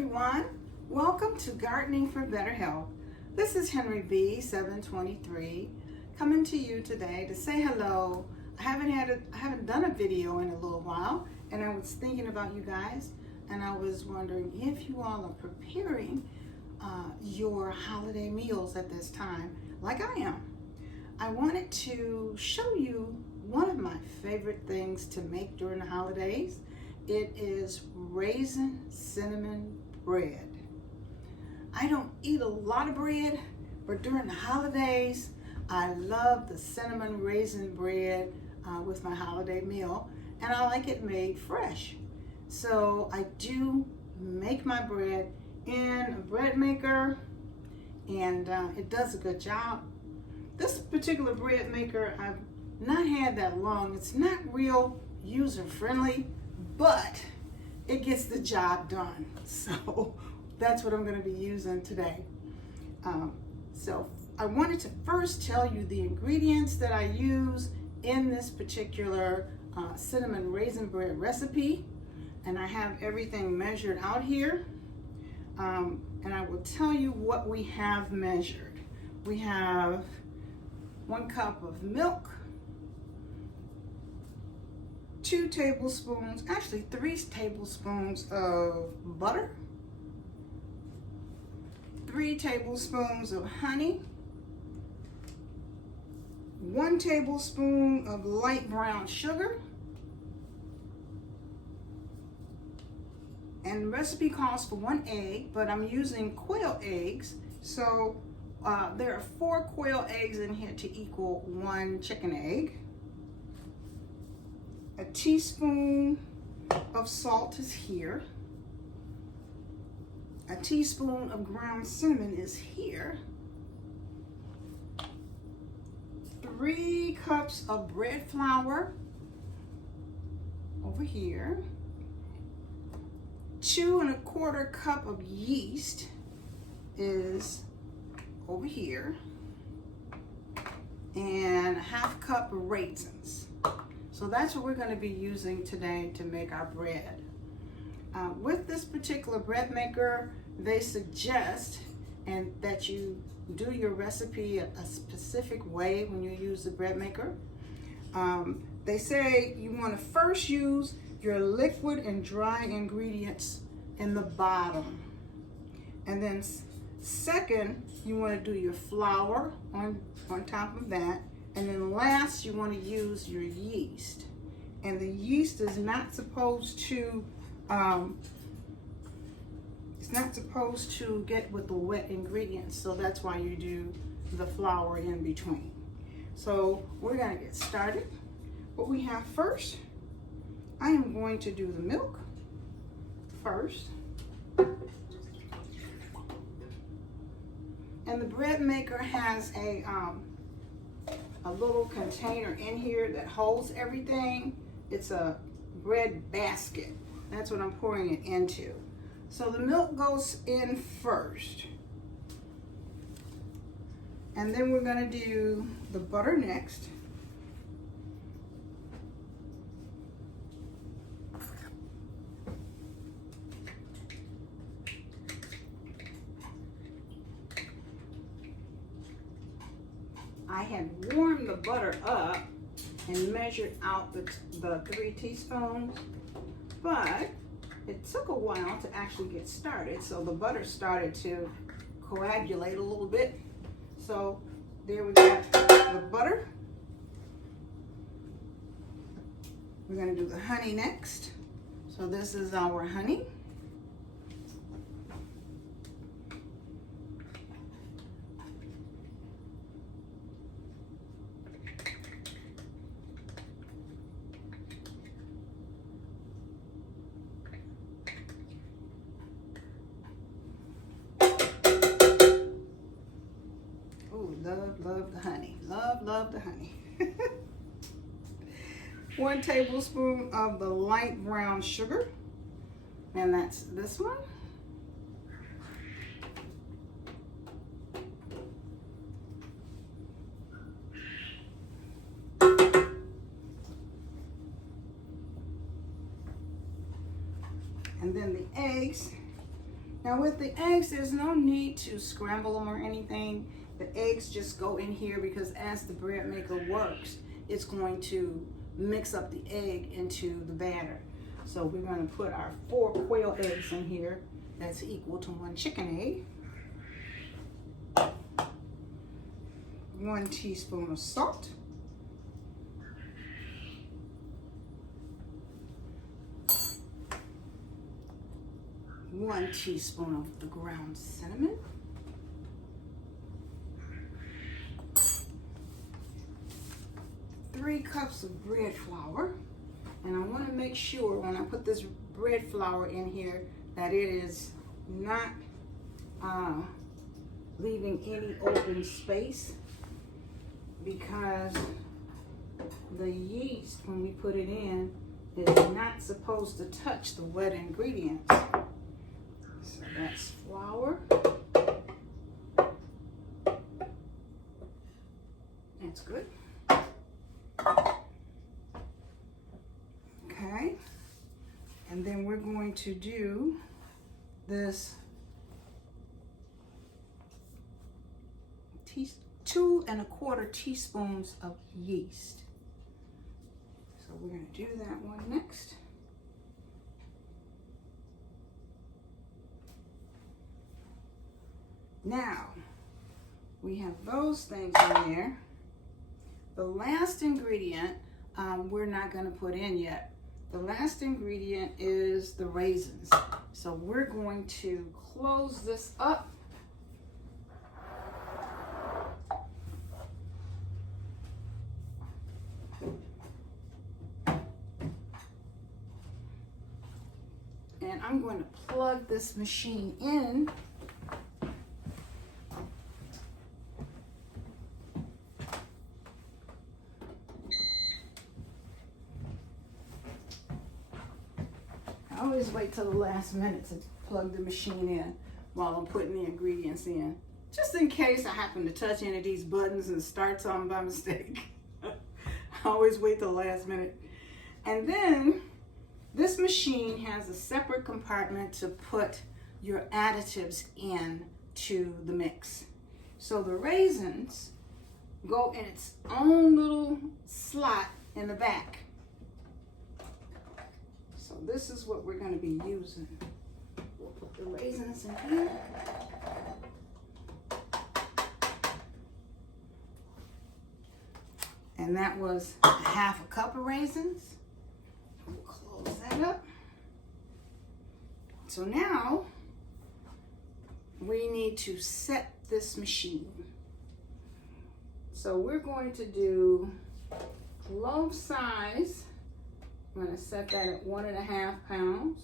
everyone. Welcome to Gardening for Better Health. This is Henry B. 723 coming to you today to say hello. I haven't done a video in a little while, and I was thinking about you guys, and I was wondering if you all are preparing your holiday meals at this time, like I am. I wanted to show you one of my favorite things to make during the holidays. It is raisin cinnamon bread. I don't eat a lot of bread, but during the holidays, I love the cinnamon raisin bread with my holiday meal, and I like it made fresh. So I do make my bread in a bread maker, and it does a good job. This particular bread maker I've not had that long. It's not real user-friendly, but it gets the job done. So that's what I'm going to be using today. So I wanted to first tell you the ingredients that I use in this particular cinnamon raisin bread recipe, and I have everything measured out here, and I will tell you what we have measured. We have 1 cup of milk, 2 tablespoons, actually 3 tablespoons of butter, 3 tablespoons of honey, 1 tablespoon of light brown sugar, and the recipe calls for 1 egg, but I'm using quail eggs, so there are 4 quail eggs in here to equal 1 chicken egg. A teaspoon of salt is here. A teaspoon of ground cinnamon is here. 3 cups of bread flour over here. 2 1/4 cup of yeast is over here. And 1/2 cup of raisins. So that's what we're going to be using today to make our bread. With this particular bread maker, they suggest that you do your recipe a specific way when you use the bread maker. They say you want to first use your liquid and dry ingredients in the bottom. And then second, you want to do your flour on top of that. And then last, you want to use your yeast. And the yeast is not supposed to, get with the wet ingredients. So that's why you do the flour in between. So we're going to get started. What we have first, I am going to do the milk first. And the bread maker has a little container in here that holds everything. It's a bread basket. That's what I'm pouring it into. So the milk goes in first. And then we're going to do the butter next. I had warmed the butter up and measured out the 3 teaspoons, but it took a while to actually get started, so the butter started to coagulate a little bit. So there we got the butter. We're going to do the honey next. So this is our honey. Love the honey. Love the honey. 1 tablespoon of the light brown sugar, and that's this one. And then the eggs, Now with the eggs, there's no need to scramble them or anything. The eggs just go in here because as the bread maker works, it's going to mix up the egg into the batter. So we're going to put our 4 quail eggs in here. That's equal to 1 chicken egg. 1 teaspoon of salt. 1 teaspoon of the ground cinnamon. 3 cups of bread flour. And I want to make sure when I put this bread flour in here that it is not leaving any open space, because the yeast, when we put it in, is not supposed to touch the wet ingredients. So that's flour. That's good. Okay. And then we're going to do this 2 1/4 teaspoons of yeast. So we're going to do that one next. Now, we have those things in there. The last ingredient we're not going to put in yet. The last ingredient is the raisins. So we're going to close this up. And I'm going to plug this machine in. I always wait till the last minute to plug the machine in while I'm putting the ingredients in, just in case I happen to touch any of these buttons and start something by mistake. I always wait till the last minute. And then this machine has a separate compartment to put your additives in to the mix. So the raisins go in its own little slot in the back. So this is what we're going to be using. We'll put the raisins in here. And that was 1/2 cup of raisins. We'll close that up. So now we need to set this machine. So we're going to do loaf size. I'm going to set that at 1.5 pounds.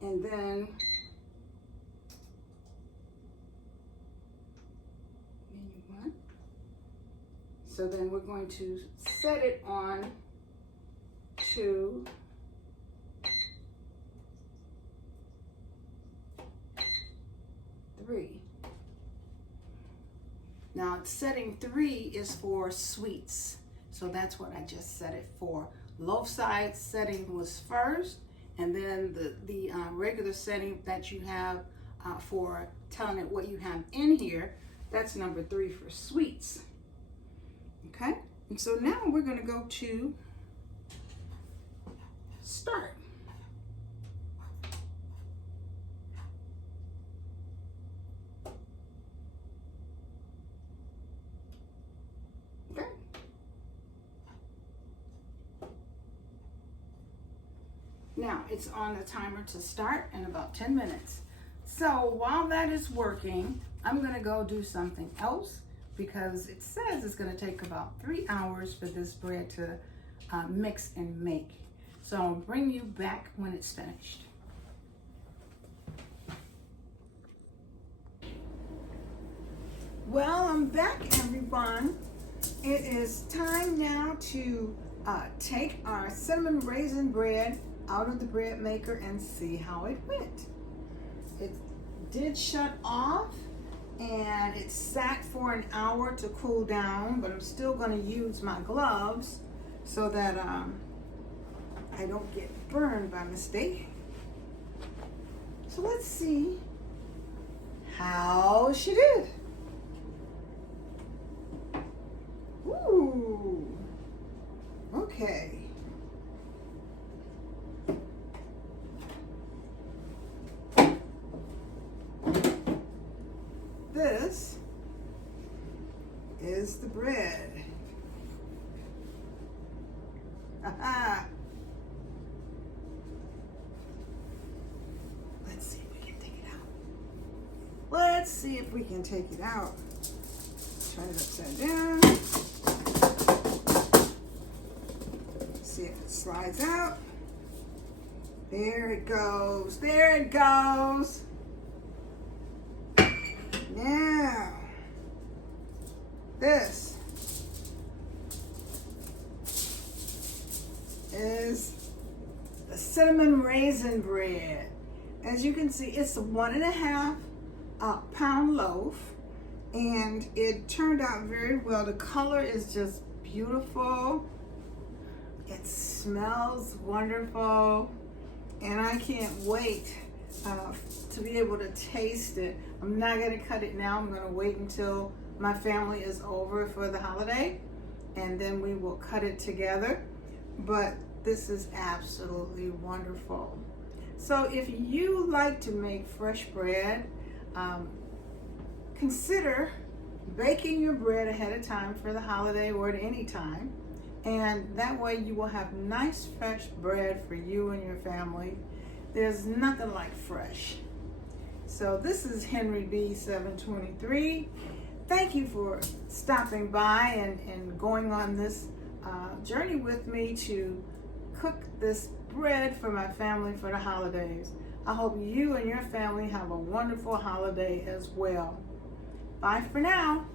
And then so then we're going to set it on to 3. Now setting 3 is for sweets. So that's what I just set it for. Loaf size setting was first, and then the regular setting that you have for telling it what you have in here, that's number 3 for sweets. Okay, and so now we're going to go to start. Okay. Now it's on the timer to start in about 10 minutes. So while that is working, I'm going to go do something else, because it says it's going to take about 3 hours for this bread to mix and make. So I'll bring you back when it's finished. Well, I'm back, everyone. It is time now to take our cinnamon raisin bread out of the bread maker and see how it went. It did shut off, and it sat for an hour to cool down, but I'm still going to use my gloves so that I don't get burned by mistake. So let's see how she did. Ooh, okay. This is the bread. Aha. Let's see if we can take it out. Let's see if we can take it out. Turn it upside down. See if it slides out. There it goes. There it goes. Now, this is the cinnamon raisin bread. As you can see, it's a 1.5 pound loaf, and it turned out very well. The color is just beautiful. It smells wonderful, and I can't wait to be able to taste it. I'm not going to cut it now. I'm going to wait until my family is over for the holiday, and then we will cut it together. But this is absolutely wonderful. So if you like to make fresh bread, consider baking your bread ahead of time for the holiday or at any time. And that way you will have nice fresh bread for you and your family. There's nothing like fresh. So this is Henry B. 723. Thank you for stopping by and going on this journey with me to cook this bread for my family for the holidays. I hope you and your family have a wonderful holiday as well. Bye for now.